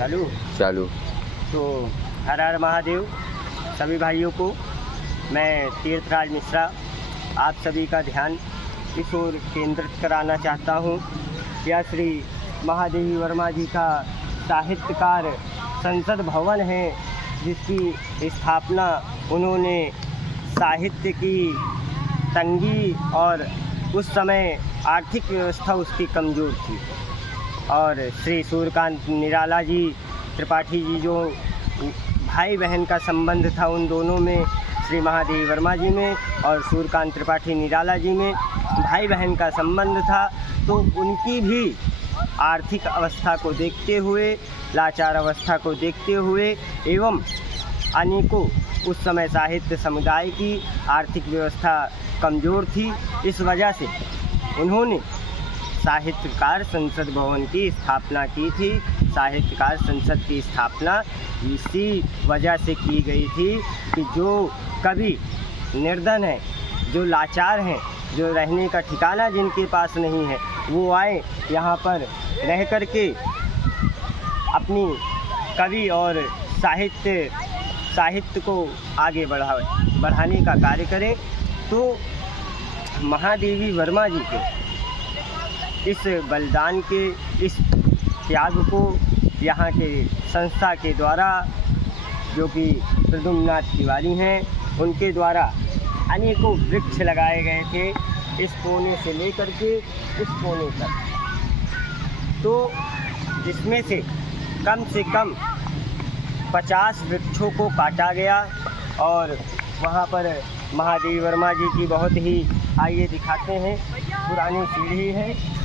चालू चालू। तो हर हर महादेव सभी भाइयों को। मैं तीर्थराज मिश्रा आप सभी का ध्यान इस ओर केंद्रित कराना चाहता हूँ। यह श्री महादेवी वर्मा जी का साहित्यकार संसद भवन है, जिसकी स्थापना उन्होंने साहित्य की तंगी और उस समय आर्थिक व्यवस्था उसकी कमज़ोर थी, और श्री सूर्यकांत निराला जी त्रिपाठी जी, जो भाई बहन का संबंध था उन दोनों में, श्री महादेवी वर्मा जी में और सूर्यकांत त्रिपाठी निराला जी में भाई बहन का संबंध था। तो उनकी भी आर्थिक अवस्था को देखते हुए, लाचार अवस्था को देखते हुए एवं अनेकों उस समय साहित्य समुदाय की आर्थिक व्यवस्था कमज़ोर थी, इस वजह से उन्होंने साहित्यकार संसद भवन की स्थापना की थी। साहित्यकार संसद की स्थापना इसी वजह से की गई थी कि जो कवि निर्धन हैं, जो लाचार हैं, जो रहने का ठिकाना जिनके पास नहीं है, वो आए यहाँ पर रह कर के अपनी कवि और साहित्य को आगे बढ़ाने का कार्य करें। तो महादेवी वर्मा जी के इस बलिदान के, इस त्याग को यहाँ के संस्था के द्वारा, जो कि प्रद्युम्ननाथ तिवारी हैं, उनके द्वारा अनेकों वृक्ष लगाए गए थे, इस कोने से लेकर के इस कोने तक। तो जिसमें से कम 50 वृक्षों को काटा गया, और वहाँ पर महादेवी वर्मा जी की बहुत ही, आइए दिखाते हैं, पुरानी सीढ़ी है।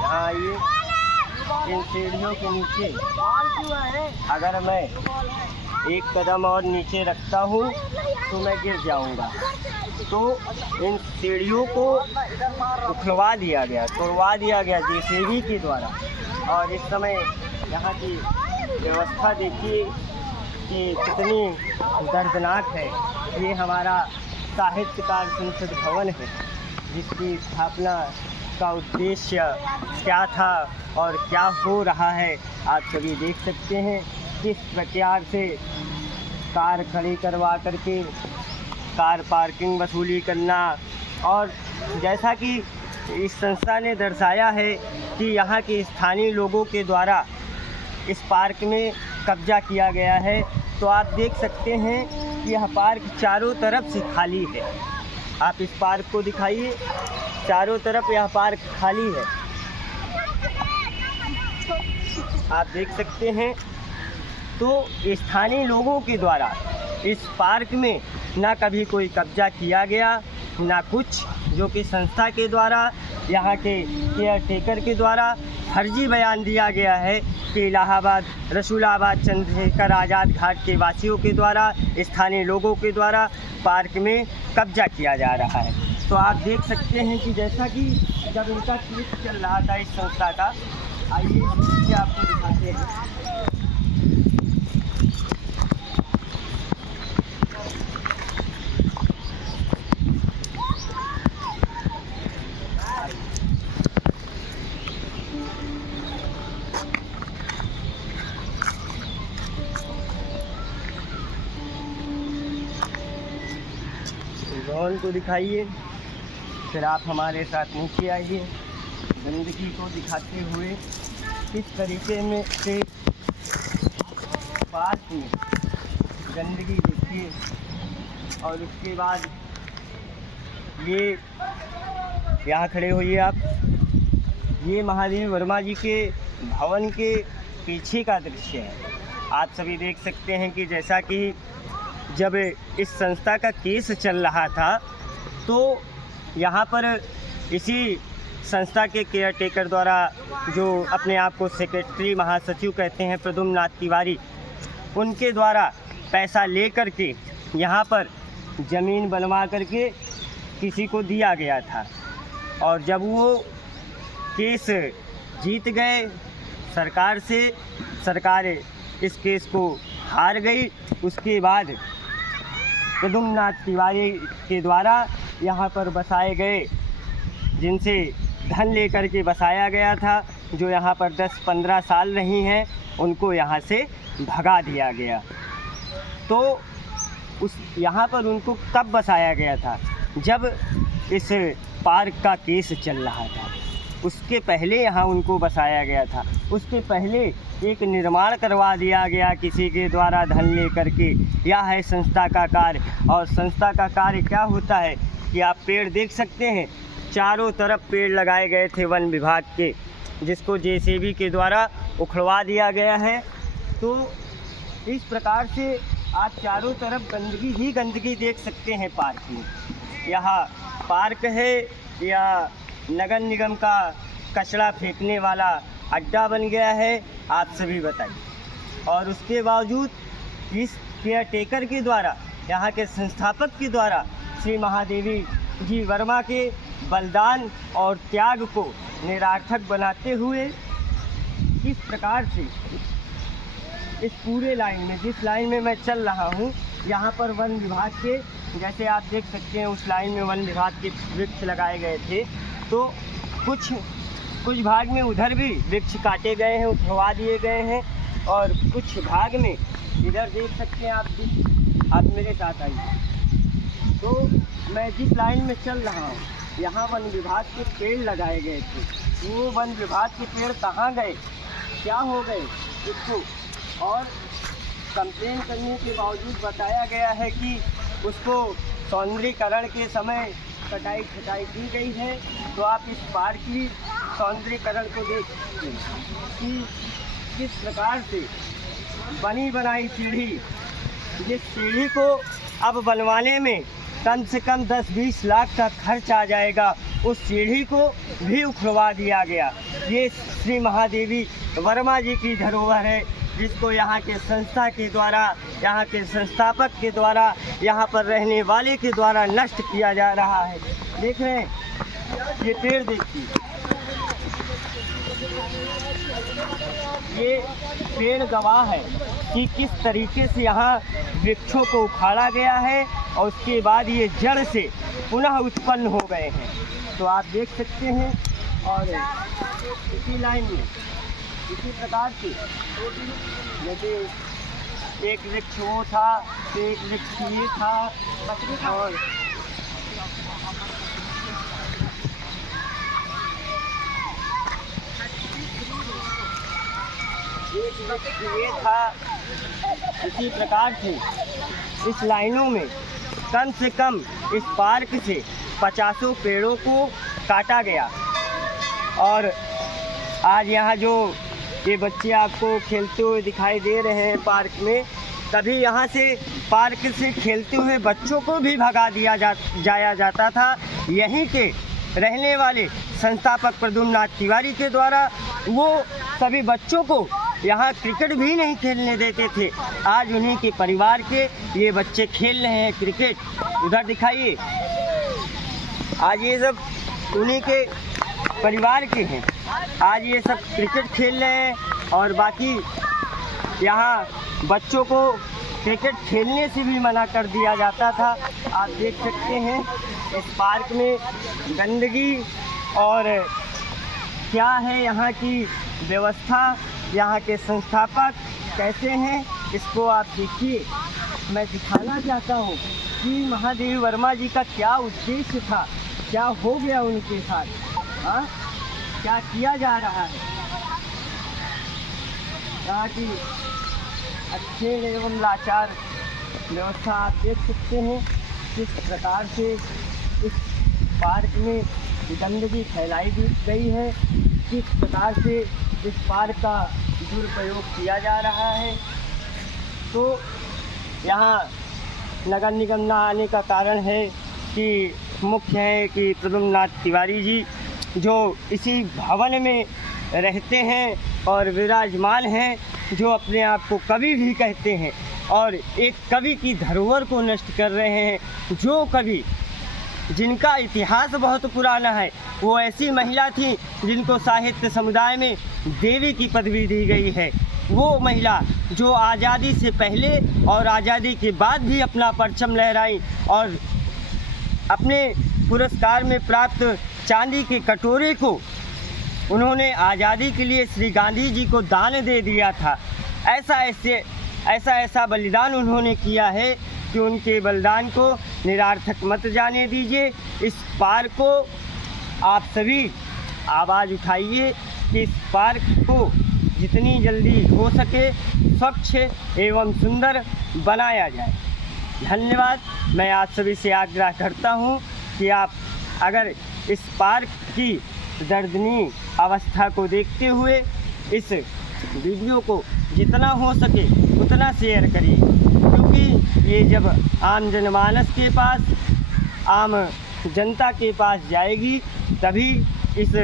यहाँ आइए, इन सीढ़ियों के नीचे अगर मैं एक कदम और नीचे रखता हूँ तो मैं गिर जाऊँगा। तो इन सीढ़ियों को उखड़वा दिया गया, तोड़वा दिया गया जेसीबी के द्वारा। और इस समय यहाँ की व्यवस्था देखिए कि कितनी दर्दनाक है। ये हमारा साहित्यकार संसद भवन है, जिसकी स्थापना का उद्देश्य क्या था और क्या हो रहा है आप सभी देख सकते हैं। किस प्रकार से कार खड़ी करवा करके कार पार्किंग वसूली करना, और जैसा कि इस संस्था ने दर्शाया है कि यहाँ के स्थानीय लोगों के द्वारा इस पार्क में कब्जा किया गया है। तो आप देख सकते हैं कि यह पार्क चारों तरफ से खाली है। आप इस पार्क को दिखाइए, चारों तरफ यह पार्क खाली है, आप देख सकते हैं। तो स्थानीय लोगों के द्वारा इस पार्क में ना कभी कोई कब्जा किया गया, ना कुछ, जो कि संस्था के द्वारा, यहाँ के केयर टेकर के द्वारा फर्जी बयान दिया गया है कि इलाहाबाद, रसूलाबाद, चंद्रशेखर आज़ाद घाट के वासियों के द्वारा, स्थानीय लोगों के द्वारा पार्क में कब्जा किया जा रहा है। तो आप देख सकते हैं कि जैसा कि जब इनका केस चल रहा था इस संस्था का, आइए ये आपको दिखाते हैं। भवन को दिखाइए, फिर आप हमारे साथ नीचे आइए। गंदगी को दिखाते हुए किस तरीके में से पार्क में गंदगी देखिए, और उसके बाद ये यहाँ खड़े होइए आप। ये महादेवी वर्मा जी के भवन के पीछे का दृश्य है। आप सभी देख सकते हैं कि जैसा कि जब इस संस्था का केस चल रहा था, तो यहाँ पर इसी संस्था के केयर टेकर द्वारा, जो अपने आप को सेक्रेटरी महासचिव कहते हैं, प्रद्युम्ननाथ तिवारी, उनके द्वारा पैसा ले कर के यहाँ पर ज़मीन बनवा करके किसी को दिया गया था। और जब वो केस जीत गए सरकार से, सरकार इस केस को हार गई। उसके बाद प्रद्युम्न तिवारी के द्वारा यहाँ पर बसाए गए, जिनसे धन लेकर के बसाया गया था, जो यहाँ पर 10-15 साल रही हैं, उनको यहाँ से भगा दिया गया। तो उस यहाँ पर उनको कब बसाया गया था? जब इस पार्क का केस चल रहा था, उसके पहले यहाँ उनको बसाया गया था। उसके पहले एक निर्माण करवा दिया गया किसी के द्वारा धन लेकर के। यह है संस्था का कार्य। और संस्था का कार्य क्या होता है कि आप पेड़ देख सकते हैं, चारों तरफ पेड़ लगाए गए थे वन विभाग के, जिसको जेसीबी के द्वारा उखड़वा दिया गया है। तो इस प्रकार से आप चारों तरफ गंदगी ही गंदगी देख सकते हैं पार्क में। यहाँ पार्क है या नगर निगम का कचरा फेंकने वाला अड्डा बन गया है, आप सभी बताइए। और उसके बावजूद इस केयर टेकर के द्वारा, यहाँ के संस्थापक के द्वारा श्री महादेवी जी वर्मा के बलिदान और त्याग को निरर्थक बनाते हुए किस प्रकार से इस पूरे लाइन में, जिस लाइन में मैं चल रहा हूँ, यहाँ पर वन विभाग के, जैसे आप देख सकते हैं उस लाइन में वन विभाग के वृक्ष लगाए गए थे। तो कुछ भाग में उधर भी वृक्ष काटे गए हैं, उठवा दिए गए हैं। और कुछ भाग में इधर देख सकते हैं आप मेरे साथ आइए। तो मैं जिस लाइन में चल रहा हूँ, यहाँ वन विभाग के पेड़ लगाए गए थे। वो वन विभाग के पेड़ कहाँ गए, क्या हो गए इसको? और कंप्लेन करने के बावजूद बताया गया है कि उसको सौंदर्यीकरण के समय कटाई की गई है। तो आप इस पार्क की सौंदर्यीकरण को देख सकते हैं कि किस प्रकार से बनी बनाई सीढ़ी, जिस सीढ़ी को अब बनवाने में कम से कम 10-20 लाख का खर्च आ जाएगा, उस सीढ़ी को भी उखड़वा दिया गया। ये श्री महादेवी वर्मा जी की धरोहर है, जिसको यहाँ के संस्था के द्वारा, यहाँ के संस्थापक के द्वारा, यहाँ पर रहने वाले के द्वारा नष्ट किया जा रहा है। देख रहे हैं ये पेड़, देखिए ये पेड़ गवाह है कि किस तरीके से यहाँ वृक्षों को उखाड़ा गया है और उसके बाद ये जड़ से पुनः उत्पन्न हो गए हैं। तो आप देख सकते हैं। और इसी लाइन में इसी प्रकार से जैसे एक वृक्ष वो था, एक वृक्ष ये था, और एक वृक्ष ये था। इसी प्रकार से इस लाइनों में कम से कम इस पार्क से 50 पेड़ों को काटा गया। और आज यहाँ जो ये बच्चे आपको खेलते हुए दिखाई दे रहे हैं पार्क में, तभी यहाँ से पार्क से खेलते हुए बच्चों को भी भगा दिया जाया जाता था। यहीं के रहने वाले संस्थापक प्रद्युम्न तिवारी के द्वारा वो सभी बच्चों को यहाँ क्रिकेट भी नहीं खेलने देते थे। आज उन्हीं के परिवार के ये बच्चे खेल रहे हैं क्रिकेट, उधर दिखाइए। आज ये सब उन्हीं के परिवार के हैं, आज ये सब क्रिकेट खेल रहे हैं। और बाकी यहाँ बच्चों को क्रिकेट खेलने से भी मना कर दिया जाता था। आप देख सकते हैं इस पार्क में गंदगी और क्या है यहाँ की व्यवस्था, यहाँ के संस्थापक कैसे हैं, इसको आप देखिए। मैं दिखाना चाहता हूँ कि महादेवी वर्मा जी का क्या उद्देश्य था, क्या हो गया उनके साथ, हाँ क्या किया जा रहा है। यहाँ की अच्छे एवं लाचार व्यवस्था आप देख सकते हैं, किस प्रकार से इस पार्क में गंदगी फैलाई गई है, किस प्रकार से इस पार्क का दुरुपयोग किया जा रहा है। तो यहाँ नगर निगम न आने का कारण है कि मुख्य है कि प्रद्युम्न तिवारी जी जो इसी भवन में रहते हैं और विराजमान हैं, जो अपने आप को कवि भी कहते हैं, और एक कवि की धरोहर को नष्ट कर रहे हैं। जो कवि जिनका इतिहास बहुत पुराना है। वो ऐसी महिला थी जिनको साहित्य समुदाय में देवी की पदवी दी गई है। वो महिला जो आज़ादी से पहले और आज़ादी के बाद भी अपना परचम लहराई और अपने पुरस्कार में प्राप्त चांदी के कटोरे को उन्होंने आज़ादी के लिए श्री गांधी जी को दान दे दिया था। ऐसा बलिदान उन्होंने किया है कि उनके बलिदान को निरर्थक मत जाने दीजिए। इस पार्क को आप सभी आवाज़ उठाइए कि इस पार्क को जितनी जल्दी हो सके स्वच्छ एवं सुंदर बनाया जाए। धन्यवाद। मैं आप सभी से आग्रह करता हूं कि आप अगर इस पार्क की दर्दनीय अवस्था को देखते हुए इस वीडियो को जितना हो सके उतना शेयर करिए, क्योंकि ये जब आम जनमानस के पास, आम जनता के पास जाएगी तभी इस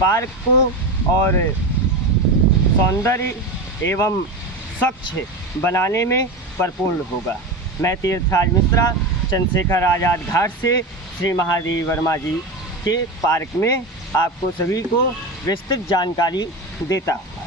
पार्क को और सौंदर्य एवं स्वच्छ बनाने में परिपूर्ण होगा। मैं तीर्थराज मिश्रा चंद्रशेखर आज़ाद घाट से श्री महादेव वर्मा जी के पार्क में आपको सभी को विस्तृत जानकारी देता हूँ।